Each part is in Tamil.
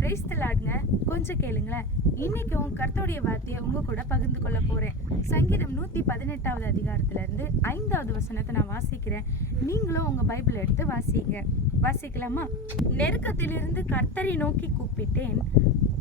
பிரைஸ் தலாடுங்க கொஞ்சம் கேளுங்களேன். இன்னைக்கும் கர்த்தருடைய வார்த்தையை உங்க கூட பகிர்ந்து கொள்ள போறேன். சங்கீதம் நூத்தி பதினெட்டாவது அதிகாரத்துல இருந்து ஐந்தாவது வசனத்தை நான் வாசிக்கிறேன். நீங்களும் உங்க பைபிள் எடுத்து வாசிங்க. வாசிக்கலாமா? நெருக்கத்திலிருந்து கர்த்தரை நோக்கி கூப்பிட்டேன்.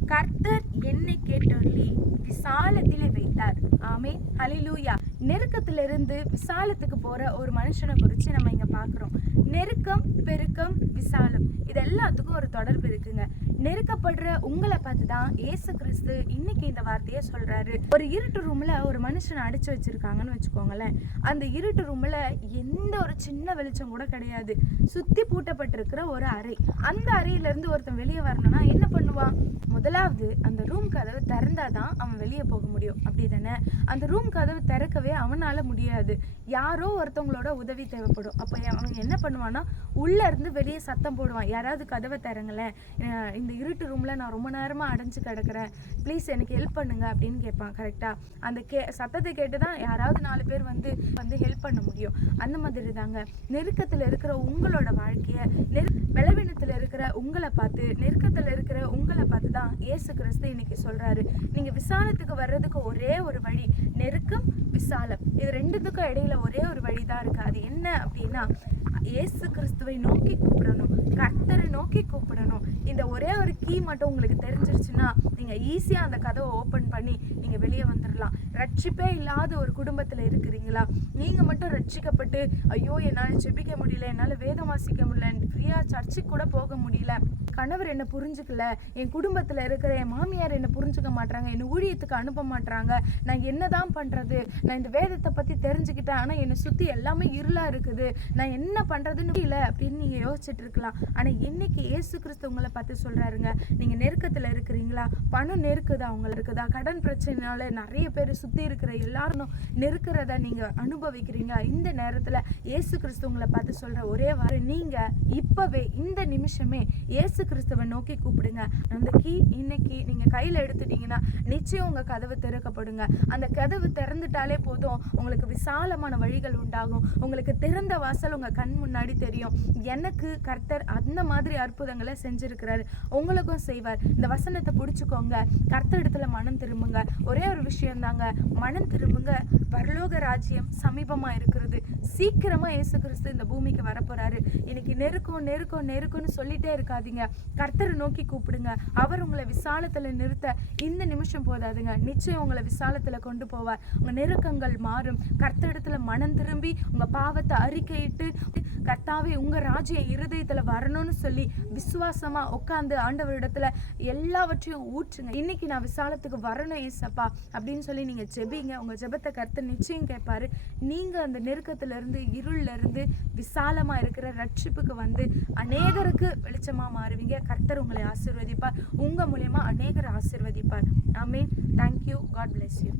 கர்த்தர் என்னை கேட்டொல்லி விசாலத்திலே வைத்தார். ஆமே ஹalleluya நெருக்கத்திலிருந்து விசாலத்துக்கு போற ஒரு மனுஷனை குறித்து நம்ம இங்க பார்க்குறோம். நெருக்கம் பெருக்கம் விசாலம். இது எல்லாத்துக்கும் ஒரு தொடர்பு இருக்குங்க. நெருக்கப்படுற உங்களை பார்த்து தான் ஏசு கிறிஸ்து இன்னைக்கு இந்த வார்த்தையை சொல்றாரு. ஒரு இருட்டு ரூம்ல ஒரு மனுஷனை அடைச்சு வச்சிருக்காங்கன்னு வச்சுக்கோங்களேன். அந்த இருட்டு ரூம்ல எந்த ஒரு சின்ன வெளிச்சம் கூட கிடையாது. சுத்தி பூட்டப்பட்டிருக்கிற ஒரு அறை. அந்த அறையில இருந்து ஒருத்தன் வெளியே வரணும்னா என்ன பண்ணுவான்? முதலாவது அந்த ரூம் கதவு திறந்தாதான் அவன் வெளியே போக முடியும். அப்படி தானே? அந்த ரூம் கதவு திறக்கவே அவனால முடியாது. யாரோ ஒருத்தவங்களோட உதவி தேவைப்படும். அப்போ அவன் என்ன பண்ணுவான்னா உள்ள இருந்து வெளியே சத்தம் போடுவான். யாராவது கதவை திறங்களேன். இந்த இந்த இருட்டு ரூமில் நான் ரொம்ப நேரமாக அடைஞ்சு கிடக்கிறேன். ப்ளீஸ் எனக்கு ஹெல்ப் பண்ணுங்க அப்படின்னு கேட்பான் கரெக்டாக அந்த கே சத்தத்தை கேட்டு தான் யாராவது நாலு பேர் வந்து வந்து ஹெல்ப் பண்ண முடியும். அந்த மாதிரி தாங்க. நெருக்கத்தில் இருக்கிற உங்களோட வாழ்க்கையை நெரு பலவீனத்தில் இருக்கிற உங்களை பார்த்து நெருக்கத்தில் இருக்கிற உங்களை பார்த்து தான் இயேசு கிறிஸ்து இன்னைக்கு சொல்கிறாரு நீங்கள் விசாலத்துக்கு வர்றதுக்கு ஒரே ஒரு வழி நெருக்கம் விசாலம். இது ரெண்டுத்துக்கும் இடையில ஒரே ஒரு வழி தான் இருக்குது அது என்ன அப்படின்னா இயேசு கிறிஸ்துவை நோக்கி கூப்பிடணும். கர்த்தர் நோக்கி கூப்பிடணும். இந்த ஒரே ஒரு கீ மட்டும் உங்களுக்கு தெரிஞ்சிருச்சுன்னா நீங்க ஈஸியா அந்த கதவை ஓபன் பண்ணி நீங்க வெளியே வந்துடலாம் ரட்சிப்பே இல்லாத ஒரு குடும்பத்துல இருக்கிறீங்களா? நீங்க மட்டும் ரட்சிக்கப்பட்டு ஐயோ என்னால் ஜெபிக்க முடியல என்னால் வேதம் வாசிக்க முடியல ஃப்ரீயா சர்ச்சுக்கு கூட போக முடியல. கணவர் என்ன புரிஞ்சுக்கல. என் குடும்பத்துல இருக்கிற என் மாமியார் என்ன புரிஞ்சுக்க மாட்டாங்க என்ன ஊழியத்துக்கு அனுப்ப மாட்டாங்க நான் என்னதான் பண்றது? நான் இந்த வேதத்தை பத்தி தெரிஞ்சுக்கிட்டேன். ஆனா என்னை சுத்தி எல்லாமே இருளா இருக்குது. நான் என்ன பண்றதுன்னு இல்லை அப்படின்னு நீங்க யோசிச்சுட்டு இருக்கலாம். ஆனா இன்னைக்கு இயேசு கிறிஸ்து உங்களை பார்த்து சொல்றாருங்க. நீங்க நெருக்கத்துல இருக்கிறீங்களா? பணம் நெருக்குதா? உங்களுக்கு இருக்குதா கடன் பிரச்சனைனால நிறைய பேர் சுத்தி இருக்கிற எல்லாரும் நெருக்கிறத நீங்க அனுபவிக்கிறீங்க இந்த நேரத்துல இயேசு கிறிஸ்து உங்களை பார்த்து சொல்ற ஒரே வாரம் நீங்க இப்பவே இந்த நிமிஷமே இயேசு கிறிஸ்துவை நோக்கி கூப்பிடுங்க. அந்த கீ இன்னைக்கு நீங்க கையில எடுத்துட்டீங்கன்னா நிச்சயம் உங்க கதவு திறக்கப்படுங்க. அந்த கதவு திறந்துட்டாலே போதும் உங்களுக்கு விசாலமான வழிகள் உண்டாகும். உங்களுக்கு திறந்த வாசல் உங்க கண் முன்னாடி தெரியும். எனக்கு கர்த்தர் அந்த மாதிரி அற்புதங்களை செஞ்சிருக்கிறாரு. உங்களுக்கும் செய்வார். இந்த வசனத்தை பிடிச்சிக்கோங்க. கர்த்தர் இடத்துல மனம் திரும்புங்க. ஒரே ஒரு விஷயம் தாங்க. மனம் திரும்புங்க. பரலோக ராஜ்யம் சமீபமா இருக்கிறது. சீக்கிரமா இயேசு கிறிஸ்து இந்த பூமிக்கு வரப்போறாரு. இன்னைக்கு நெருக்கம் நெருக்கம் நெருக்கம்னு சொல்லிட்டே இருக்காதீங்க. கர்த்தரை நோக்கி கூப்பிடுங்க. அவர் உங்களை விசாலத்துல நிறுத்த இந்த நிமிஷம் போதாதுங்க. நிச்சயம் உங்களை விசாலத்துல கொண்டு போவார். உங்க நெருக்கங்கள் மாறும். கர்த்த இடத்துல மனம் திரும்பி உங்க பாவத்தை அறிக்கையிட்டு கர்த்தாவே உங்க ராஜ்யம் இருதயத்துல வரணும்னு சொல்லி விசுவாசமா உட்காந்து ஆண்டவரிடத்துல எல்லாவற்றையும் ஊற்றுங்க. இன்னைக்கு நான் விசாலத்துக்கு வரணும் ஏசப்பா அப்படின்னு சொல்லி நீங்க ஜெபிங்க. உங்க ஜெபத்தை கர்த்தர் நிச்சயம் கேட்பாரு. நீங்க அந்த நெருக்கத்துல இருந்து இருள்ல இருந்து விசாலமா இருக்கிற ரட்சிப்புக்கு வந்து அநேகருக்கு வெளிச்சமா மாறுவீங்க. கர்த்தர் உங்களை ஆசிர்வதிப்பார். உங்க மூலியமா அநேகர் ஆசிர்வதிப்பார். Amen. Thank you God bless you